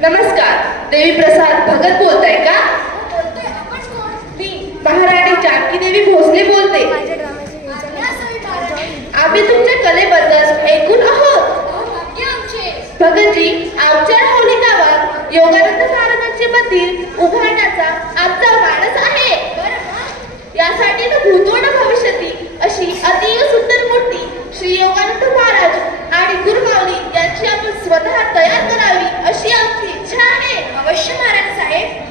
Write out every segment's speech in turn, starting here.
नमस्कार, देवी प्रसाद भगत बोलताय का? मी महाराणी जानकी देवी भोसले बोलते. आम्ही तुमच्या कलेबद्दल ऐकून आहोत. भगतजी, आमच्या होली गावात योगानंद महाराजांचे मंदिर उभारण्याचा आमचा मानस आहे. यासाठी भूतोड भविष्यातील अशी अतिशय सुंदर मूर्ती श्री योगानंद महाराज आणि गुरुमाऊली यांची आपण स्वतः तयार करावी अशी आमची इच्छा आहे. अवश्य महाराज साहेब.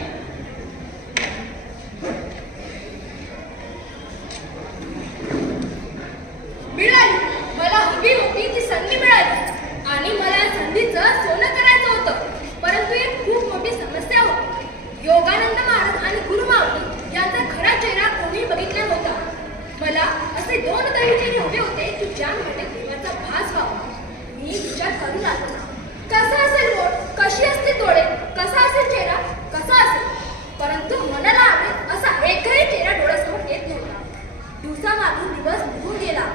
मिळाली, मला हवी होती ती संधी मिळाली आणि मला या संधीचं सोनं करायचं होतं. परंतु एक खूप मोठी समस्या होती. योगानंद महाराज आणि गुरुमाऊली यांचा खरा चेहरा कोणी बघितला नव्हता. मला असे दोन दैवी चेहरे हवे होते की ज्यामध्ये देवाचा भास व्हावा. मी विचार करू लागलो, कसा असेल रोड, कशी असतील डोळे, कसा असेल चेहरा, कसा असेल. परंतु मनाला आवडेल असा एकही चेहरा डोळ्यासमोर येत नव्हता. दिवसामागून दिवस निघून गेला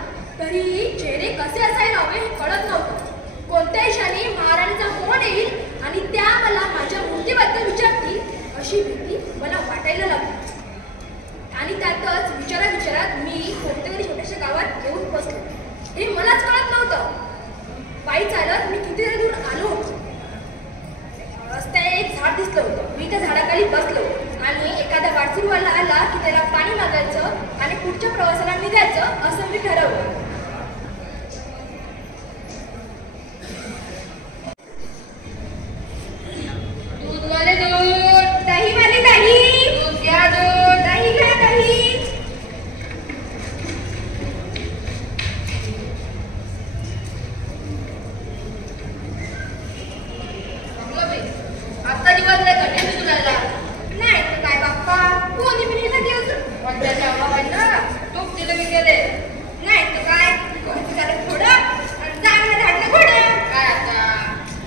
तरीही चेहरे कसे असायला हवे हे कळत नव्हतं. कोणत्या क्षणी महाराणीचा फोन येईल आणि त्या मला माझ्या मूर्तीबद्दल विचारतील अशी भीती मला वाटायला लागलं. आणि त्यातच विचारात मी कोणत्यातरी छोट्याशा गावात येऊन बसलो. हे मलाच कळत नव्हतं. पायी चालत मी कितीतरी दूर आलो होतो. रस्त्यात एक झाड दिसलं होतं. मी त्या झाडाखाली बसलो आणि एखादा वाटसरूवाला आला की त्याला पाणी मागायचं आणि पुढच्या प्रवासाला निघायचं असं मी ठरवलं. दूधवाले दूध, दहीवाले दही, दूध घ्या दूध, दही घ्या दही. आता दिवस नाही कधी सुधारला नाही तर काय बाप्पा कोणी पण येतात दिवस वाटल्याच्या अभावांना तूप दिलं मी गेले नाही तर काय थोडं आणि चांगलं धाडलं थोडं काय आता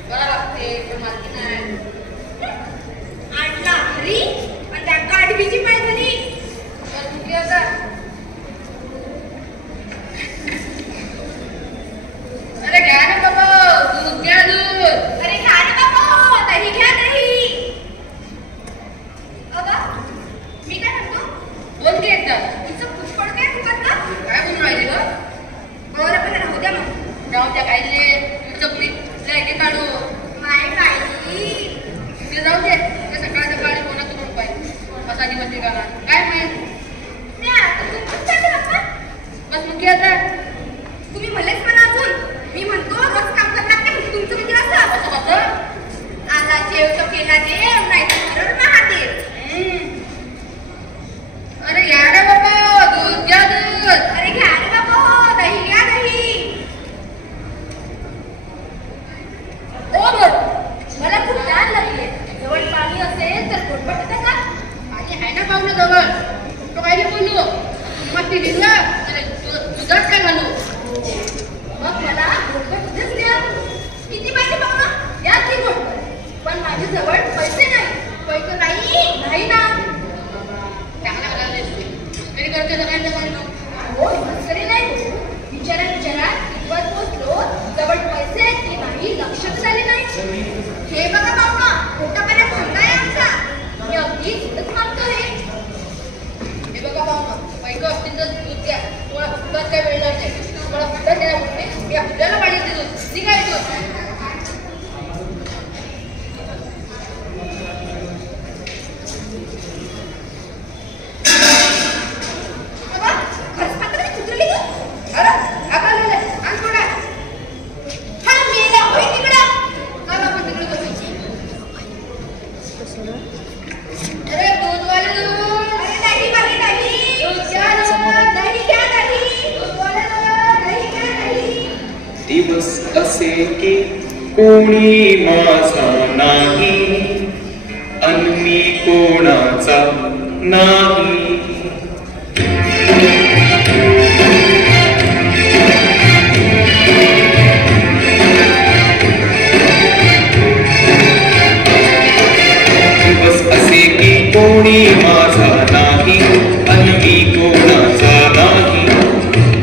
बरं लागते पण माहिती नाही आणला हरी आणि त्या गाडवीची पायधनी तर कुठे आता अरे घ्या ना बाबा दूध घ्या दूध अरे घ्या ना बाबा दही घ्या दही अगं मी काय म्हणतो बोल की एकदा तुझं पुष्पळ काय फुकत ना काय बोलून राहिली ग बरं पण राहू द्या मग राहू द्या काय चपली लायके काढू माय बाई ते जाऊ दे ते सकाळी कोणाचं कोण पाहिजे मसाजी बसली का काय माहित बस मुख्य आता तुम्ही मलाच म्हणा अजून मी म्हणतो रोज काम करणार नाही तुमचं म्हणजे असं कसं आला जेव तो केला देव नाही तर महादेव अरे या रे बाबा दूध घ्या दूध अरे घ्या रे बाबा दही घ्या दही ओ बोल मला खूप तहान लागली जवळ पाणी असेल तर पोटपट का पाणी आहे ना पाहुणं जवळ तो काही बोलू मग ती दिसला अरे दुधात काय घालू मग मला पोटपट तुझेच द्या किती पाहिजे पाहुणं या की पोटपट पण माझ्या जवळ पैसे नाही ना चांगला मस्करी करते सगळ्यांना म्हणतो हो मस्करी नाही विचारा किंमत पोचलो जवळ पैसे आहेत की नाही लक्षात आले नाही हे बघा पाहुणा पोटापर्यंत धंदा आहे आमचा मी अगदी दूधच मागतो हे बघा पाहुणा पैक असतील तर दूध द्या तुम्हाला फुकट काय मिळणार नाही तुम्हाला फुकट देणार म्हणते मी आपल्याला पाहिजे दूध निघायचं दिवस असे की कोणी माझा नाही अन मी कोणाचा नाही दिवस असे की कोणी माझा नाही अन मी कोणाचा नाही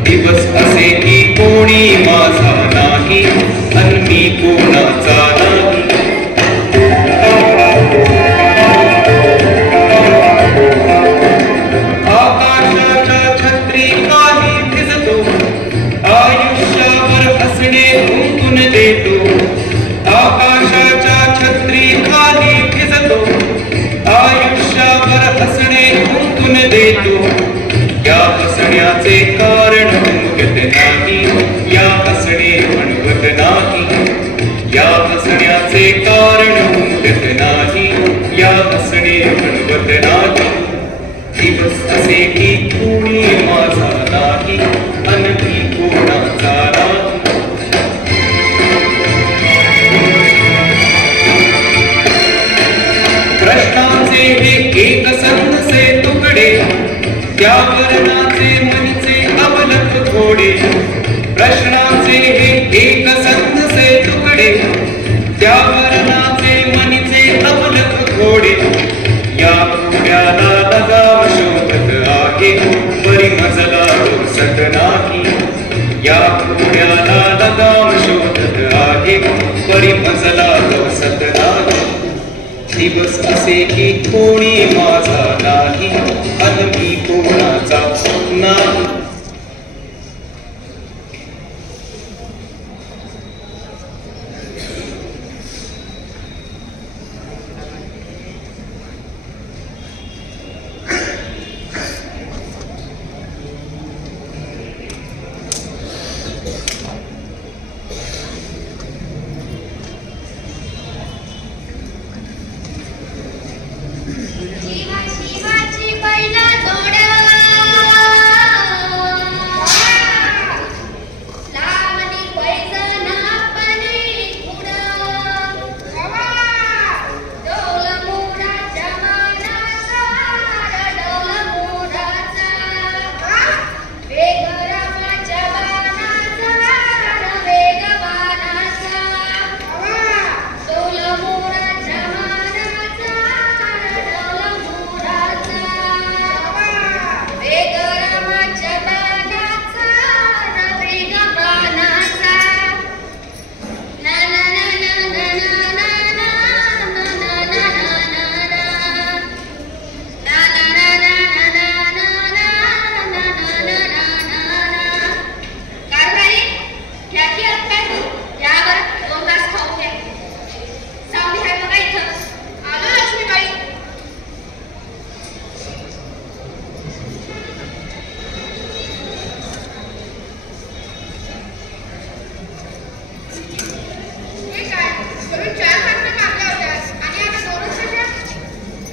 दिवस असे की कोणी माझा नाही अन मी कोणाचा नाही आकाशाच्या छत्री खाली भिजतो आयुष्यावर हसणे फुंकून देतो आकाशाच्या छत्री खाली भिजतो आयुष्यावर हसणे फुंकून देतो या हसण्याचे कारण उमगत नाही या हसणे म्हणवत नाही या हसण्याचे कारण उमगत नाही या हसणे म्हणवत नाही दिवस असे की कोणी माझा नाही अन मी कोणाचा नाही प्रश्नाचे हे एक संघसे तुकडे त्या वर्णाचे मनचे अवलक थोडे प्रश्नाचे हे एक संघसे तुकडे त्या वर्णाचे मनचे अवलक थोडे या उड्याला लगाव शोधत आहे परी मजला डोसत नाही या उड्याला लगाव शोधत आहे परी मजला डोसत नाही दिवस असे की कोणी माझा नाही अन मी कोणाचा नाही. शिवाची पहिला जोड लावणी पैजना पणी गुड डोल मोराच्या मानाचा डोल मोराचा वेगरामाच्या बाणाचा वेगवानाचा डोल मोराच्या मानाचा डोल मोराचा वेगरामाच्या बाणाचा वेगवानाचा ना ना ना ना ना ना कारभारी ह्याची अभ्यास यावर 2 तास खाऊ घ्या. सावली आहे बघा इथं. आलो लक्ष्मीबाई. हे काय करून 4 फाटल्या मारल्या होत्या आणि आता 2च कशा?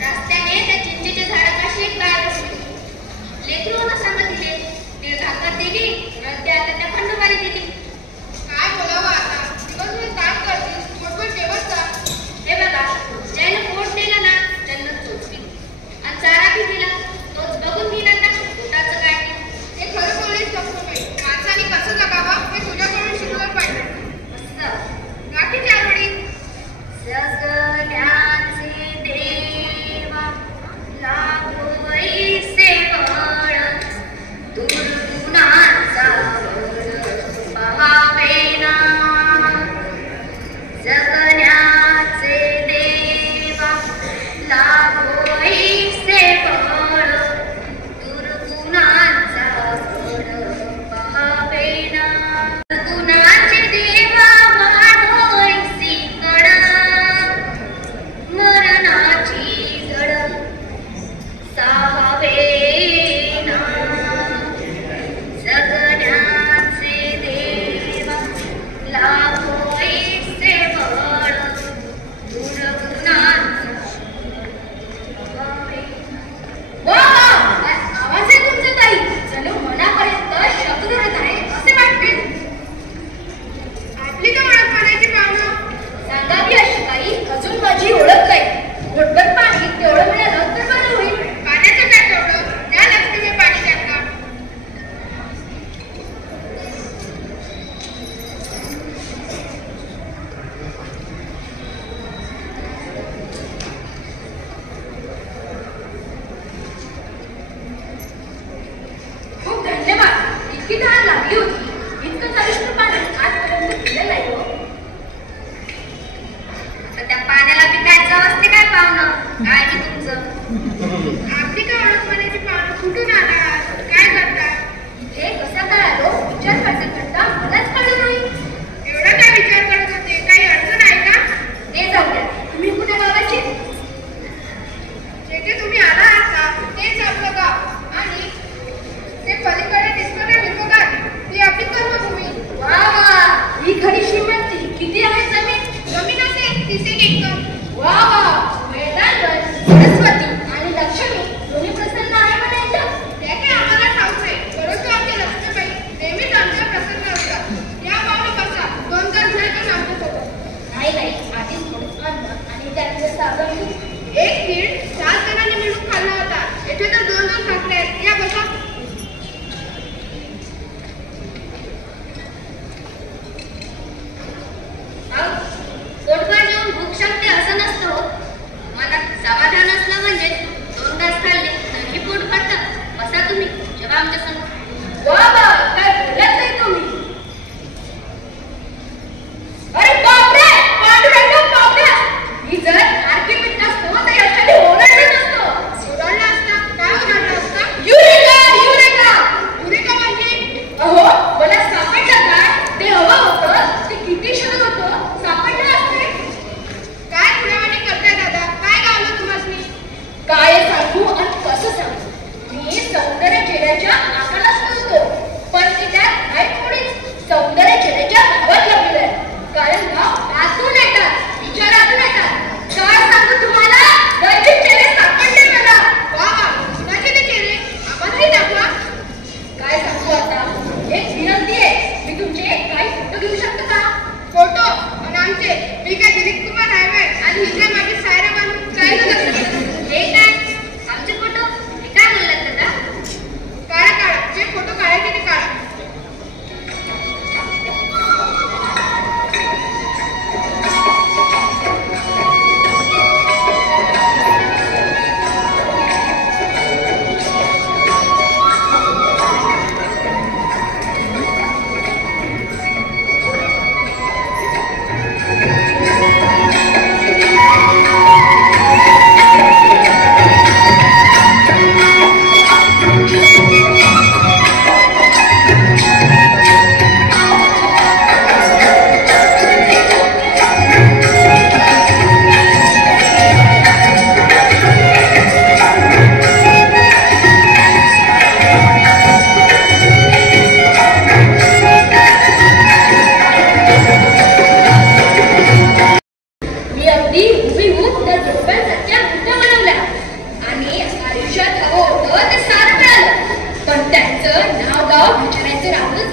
रस्त्याने त्या चिंचेच्या झाडापाशी एक बाळ बसली. लेकरू नसाला दिले, निर्धाकर दिली, रद्दी आता त्या खंडोबारी दिली. काय बोलावं आता? दिवसभर काम करतील, पोटभर जेवत जा. हे बघा, ज्यानं पोट दिलं ना त्यांना चोच दिली आणि चारा बी दिला तोच बघून घेणार ना पोटाचं काय. हे खरं बोललीस लक्ष्मीबाई. माणसाने कसं जगावं हे तुझ्याकडून शिकवलं पाहिजे. मस्त गाठी 4 वडी. सगळ्याचे देवा लाभो ऐसे बळ दुर्गुणाचा बळ पहावेना. जगण्याचे देवा लाभो ऐसे बळ दुर्गुणाचा बळ पहावेना. गुणाचे देवा वाढो ऐसी कड मरणाची झड सावेना. जगण्याचे देवा लाभो ऐसे बळ दुर्गुणाचा आवाज आहे तुमचा ताई. जणू मनापर्यंत शब्द धरत आहे असे वाटते. आपली का ओळख पाण्याची पाहुणं? सांगावी अशी काही अजून माझी ओळख नाही. घोटभर पाणी तेवढं मिळालं तर बरं होईल. पाण्याचं काय तेवढं? द्या लक्ष्मी पाणी त्यांना. खूप धन्यवाद. इतकी तहान लागली होती. इतकं चविष्ट पाणी आजपर्यंत पिलं नाही हो. आता त्या पाण्याला पिकायचं असते काय पाहुणं? काय की तुमचं? आपली काय ओळख पाण्याची पाहुणं कुठून आलात? काय करतात? हे कसं काय आलो? विचार करता करता मलाच कळलं नाही. एवढा काय विचार करत होते? काही अडचण आहे का? ते जाऊ द्या. तुम्ही कुठे गावाचे? जेथे तुम्ही आला आहात का तेच आपलं गाव आणि ते पलीकडे दिसणारे हिरवगार ती आपली कर्मभूमी. वा वा, ही खरी श्रीमंती. किती आहे जमीन? जमीन असेल 30 एकर. वा वा, वेदांतर सरस्वती आणि लक्ष्मी दोन्ही प्रसन्न आहे म्हणायचं. त्या काय आम्हाला ठाऊक नाही, परंतु आमच्या लक्ष्मीबाई नेहमीच आमच्या प्रसन्न असतात. या पाहुणे बसा, 2 तास झाले तर आमच्या सोबत. नाही नाही, आधीच थोडं अन्न आणि त्यातलं साबण. एक पीठ 4 जणांनी मिळून खाल्ला होता. येथे तर 2-2 भाकऱ्या आहेत. या बसा. पोटभर जेवून भूक शकते असं नसतं.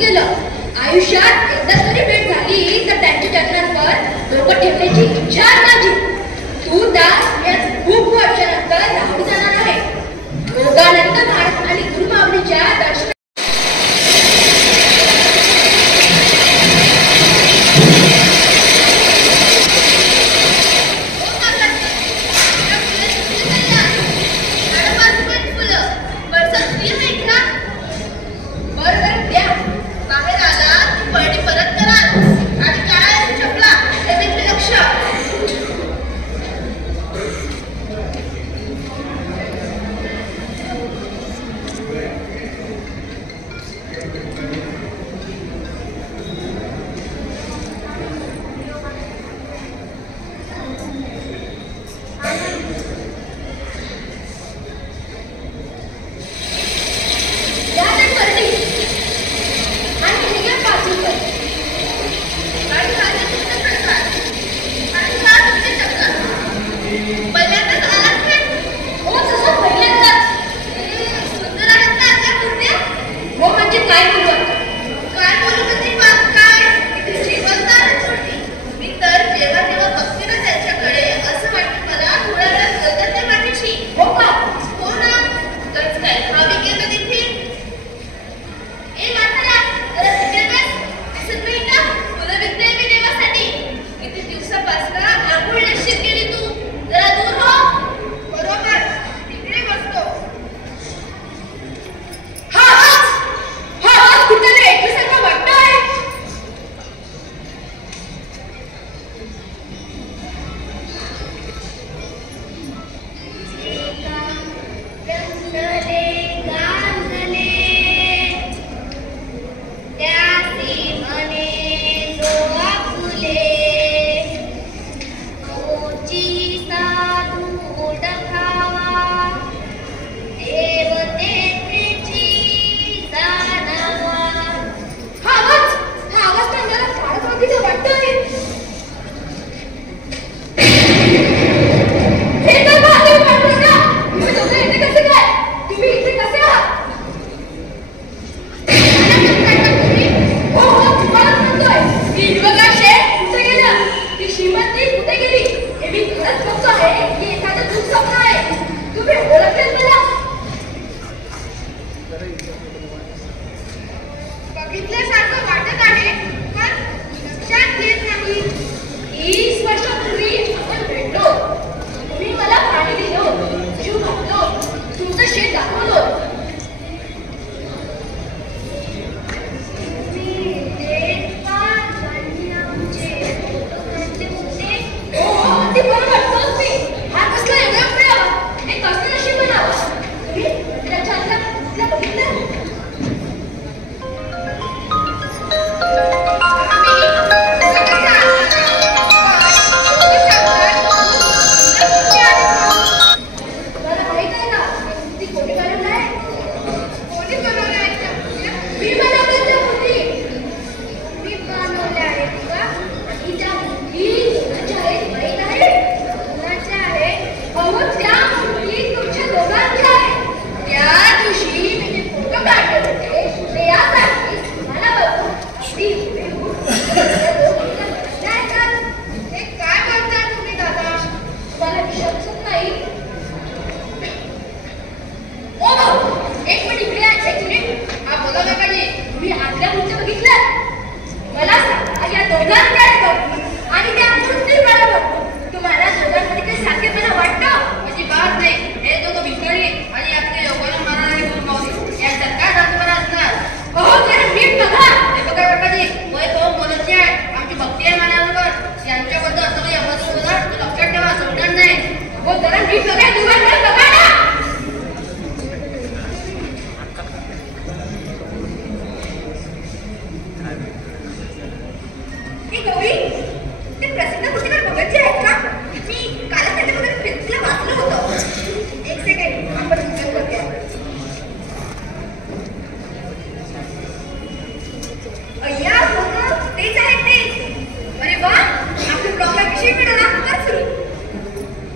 केलं. आयुष्यात एकदा तरी भेट झाली तर त्यांच्या चरणांवर डोकं ठेवण्याची इच्छा माझी. तू त्यास खूप वर्षानंतर राहून जाणार आहे. योगानंद महाराज आणि गुरुमाऊलीच्या दर्शन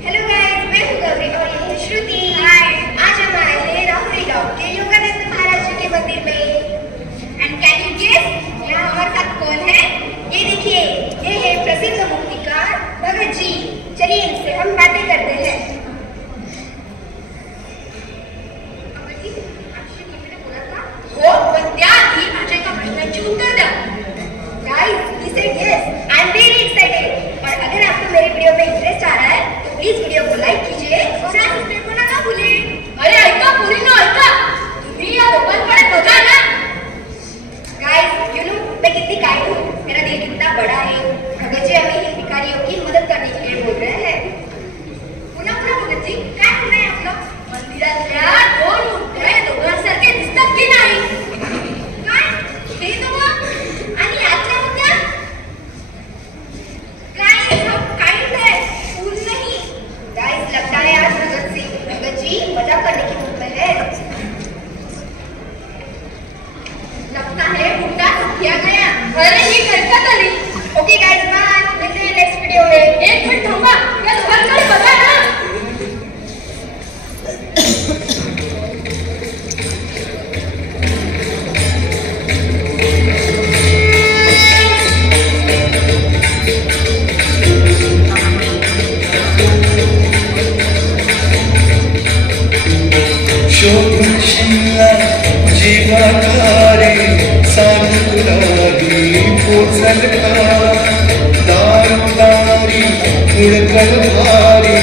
Hello guys, मैं हूँ गौरी और शोधशीला जीवाधारे साधुराही पोचल का दारुदारी उडकल भारी